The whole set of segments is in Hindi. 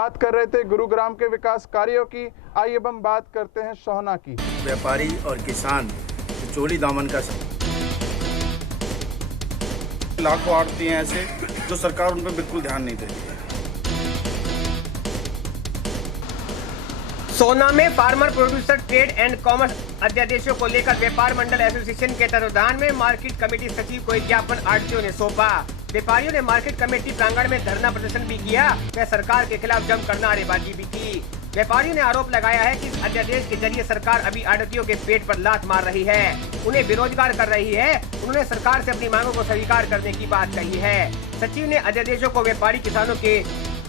बात कर रहे थे गुरुग्राम के विकास कार्यों की। आइए अब हम बात करते हैं सोहना की। व्यापारी और किसान चोली दामन का लाखों आड़ती हैं ऐसे जो सरकार उन पर बिल्कुल ध्यान नहीं देती है। सोहना में farmer producer trade and commerce अध्यादेशों को लेकर व्यापार मंडल एसोसिएशन के तत्वाधान में मार्केट कमेटी सचिव को एक ज्ञापन आड़तियों ने सौंपा। व्यापारियों ने मार्केट कमेटी प्रांगण में धरना प्रदर्शन भी किया व सरकार के खिलाफ जमकर नारेबाजी भी की। व्यापारियों ने आरोप लगाया है कि इस अध्यादेश के जरिए सरकार अभी आड़तियों के पेट पर लात मार रही है, उन्हें बेरोजगार कर रही है। उन्होंने सरकार से अपनी मांगों को स्वीकार करने की बात कही है। सचिव ने अध्यादेशों को व्यापारी किसानों के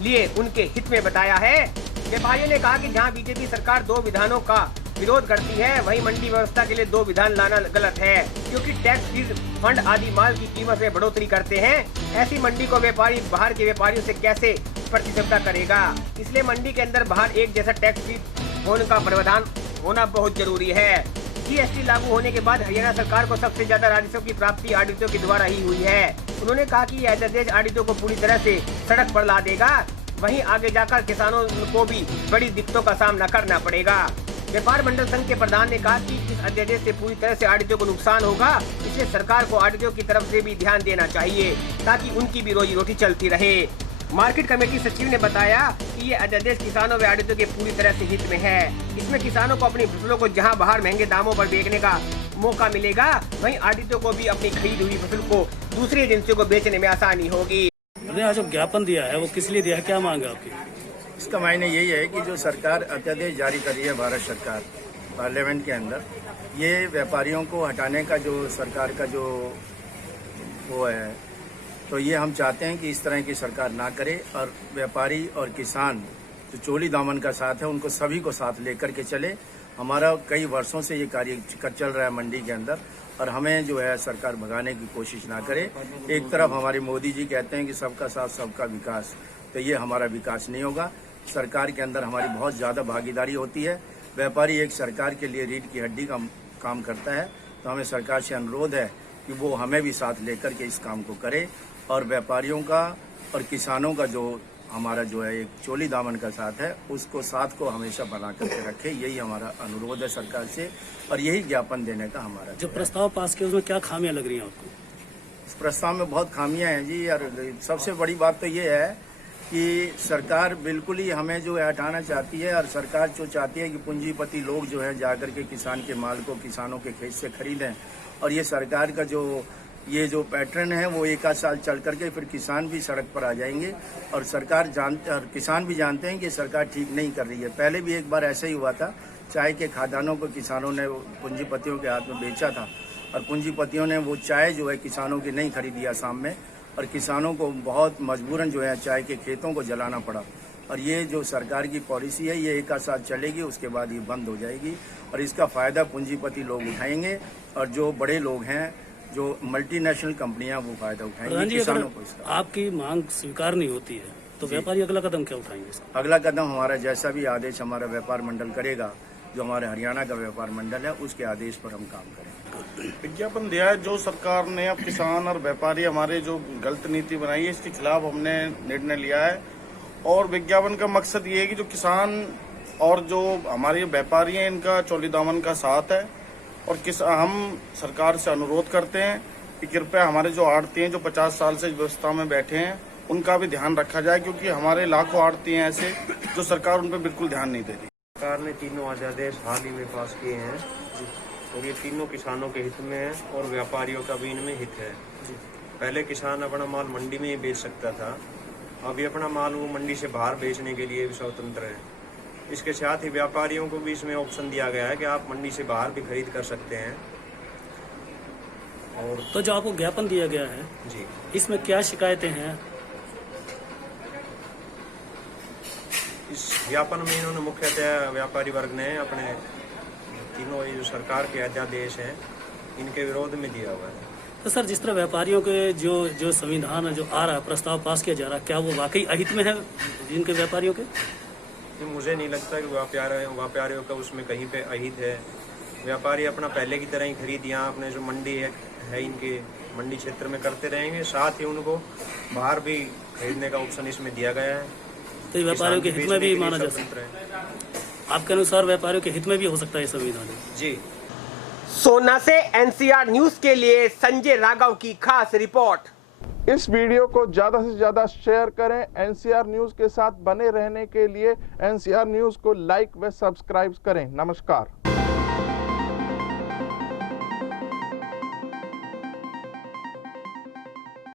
लिए उनके हित में बताया है। व्यापारियों ने कहा कि जहां बीजेपी सरकार 2 विधानों का विरोध करती है, वहीं मंडी व्यवस्था के लिए 2 विधान लाना गलत है, क्योंकि टैक्स फीस फंड आदि माल की कीमत में बढ़ोतरी करते हैं। ऐसी मंडी को व्यापारी बाहर के व्यापारियों से कैसे प्रतिस्पर्धा करेगा? इसलिए मंडी के अंदर बाहर एक जैसा टैक्स फीस होने का प्रावधान होना बहुत जरूरी है। जीएसटी लागू होने के बाद हरियाणा सरकार को सबसे ज्यादा राजस्व की प्राप्ति आड़तियों के द्वारा ही हुई है। उन्होंने कहा कि यह अध्यादेश आड़तियों को पूरी तरह से सड़क पर ला देगा, वहीं आगे जाकर किसानों को भी बड़ी दिक्कतों का सामना करना पड़ेगा। व्यापार मंडल संघ के प्रधान ने कहा कि इस अध्यादेश से पूरी तरह से आड़तियों को नुकसान होगा, इसलिए सरकार को आड़तियों की तरफ से भी ध्यान देना चाहिए ताकि उनकी भी रोजी रोटी चलती रहे। मार्केट कमेटी सचिव ने बताया कि ये अध्यादेश किसानों व आड़तियों के पूरी तरह से हित में है। इसमें किसानों को अपनी फसलों को जहां बाहर महंगे दामों पर बेचने का मौका मिलेगा, वहीं आड़तियों को भी अपनी खरीद हुई फसल को दूसरी एजेंसियों को बेचने में आसानी होगी। आज जो ज्ञापन दिया है वो किस लिए दिया है, क्या मांग है आपकी? इसका मायने यही है कि जो सरकार अध्यादेश जारी कर रही है भारत सरकार पार्लियामेंट के अंदर, ये व्यापारियों को हटाने का जो सरकार का जो वो है, तो ये हम चाहते हैं कि इस तरह की सरकार ना करे और व्यापारी और किसान जो चोली दामन का साथ है उनको सभी को साथ लेकर के चले। हमारा कई वर्षों से ये कार्य चल रहा है मंडी के अंदर और हमें जो है सरकार भगाने की कोशिश ना करे। एक तरफ हमारे मोदी जी कहते हैं कि सबका साथ सबका विकास, तो ये हमारा विकास नहीं होगा। सरकार के अंदर हमारी बहुत ज़्यादा भागीदारी होती है। व्यापारी एक सरकार के लिए रीढ़ की हड्डी का काम करता है, तो हमें सरकार से अनुरोध है कि वो हमें भी साथ लेकर के इस काम को करे और व्यापारियों का और किसानों का जो हमारा जो है एक चोली दामन का साथ है उसको साथ को हमेशा बना करके रखे। यही हमारा अनुरोध है सरकार से और यही ज्ञापन देने का हमारा जो प्रस्ताव पास किया उसमें क्या खामियां लग रही हैं आपको? इस प्रस्ताव में बहुत खामियां हैं जी। और सबसे बड़ी बात तो ये है कि सरकार बिल्कुल ही हमें जो है हटाना चाहती है और सरकार जो चाहती है कि पूंजीपति लोग जो है जाकर के किसान के माल को किसानों के खेत से खरीदें। और ये सरकार का जो पैटर्न है वो 1 आध साल चल करके फिर किसान भी सड़क पर आ जाएंगे और और किसान भी जानते हैं कि सरकार ठीक नहीं कर रही है। पहले भी एक बार ऐसा ही हुआ था, चाय के खादानों को किसानों ने पूंजीपतियों के हाथ में बेचा था और पूंजीपतियों ने वो चाय जो है किसानों की नहीं खरीदी आसाम में और किसानों को बहुत मजबूरन जो है चाय के खेतों को जलाना पड़ा। और ये जो सरकार की पॉलिसी है ये 1 आध साल चलेगी, उसके बाद ये बंद हो जाएगी और इसका फायदा पूंजीपति लोग उठाएंगे और जो बड़े लोग हैं, जो मल्टीनेशनल कंपनियां, वो फायदा उठाएंगे किसानों को। इसका आपकी मांग स्वीकार नहीं होती है तो व्यापारी अगला कदम क्या उठाएंगे? अगला कदम हमारा जैसा भी आदेश हमारा व्यापार मंडल करेगा, जो हमारे हरियाणा का व्यापार मंडल है, उसके आदेश पर हम काम करेंगे। विज्ञापन दिया है जो सरकार ने, अब किसान और व्यापारी हमारे जो गलत नीति बनाई है इसके खिलाफ हमने निर्णय लिया है। और विज्ञापन का मकसद ये है कि जो किसान और जो हमारे व्यापारी हैं इनका चोली दामन का साथ है और हम सरकार से अनुरोध करते हैं कि कृपया हमारे जो आड़ती हैं जो 50 साल से व्यवस्था में बैठे हैं उनका भी ध्यान रखा जाए, क्योंकि हमारे लाखों आड़ती हैं ऐसे जो सरकार उन पर बिल्कुल ध्यान नहीं दे रही। सरकार ने तीनों अध्यादेश हाल ही में पास किए हैं और ये तीनों किसानों के हित में है और व्यापारियों का भी इनमें हित है। पहले किसान अपना माल मंडी में ही बेच सकता था, अभी अपना माल वो मंडी से बाहर बेचने के लिए भी स्वतंत्र है। इसके साथ ही व्यापारियों को भी इसमें ऑप्शन दिया गया है कि आप मंडी से बाहर भी खरीद कर सकते हैं। और तो जो आपको ज्ञापन दिया गया है जी, इसमें क्या शिकायतें हैं? इस ज्ञापन में इन्होंने मुख्यतः व्यापारी वर्ग ने अपने तीनों ये जो सरकार के अध्यादेश हैं इनके विरोध में दिया हुआ है। तो सर, जिस तरह व्यापारियों के जो संविधान जो आ रहा है, प्रस्ताव पास किया जा रहा है, क्या वो वाकई अहित में है जिनके व्यापारियों के? मुझे नहीं लगता कि व्यापारियों का उसमें कहीं पे अहित है। व्यापारी अपना पहले की तरह ही खरीद यहाँ अपने जो मंडी है इनके मंडी क्षेत्र में करते रहेंगे, साथ ही उनको बाहर भी खरीदने का ऑप्शन इसमें दिया गया है। तो ये व्यापारियों के किसान हित में भी बेचने के माना लिए जा स्वतंत्र सकता है। है। आपके अनुसार व्यापारियों के हित में भी हो सकता है ये संविधान? जी। सोना से एनसीआर न्यूज के लिए संजय राघव की खास रिपोर्ट। इस वीडियो को ज़्यादा से ज़्यादा शेयर करें। एनसीआर न्यूज़ के साथ बने रहने के लिए एनसीआर न्यूज़ को लाइक व सब्सक्राइब करें। नमस्कार।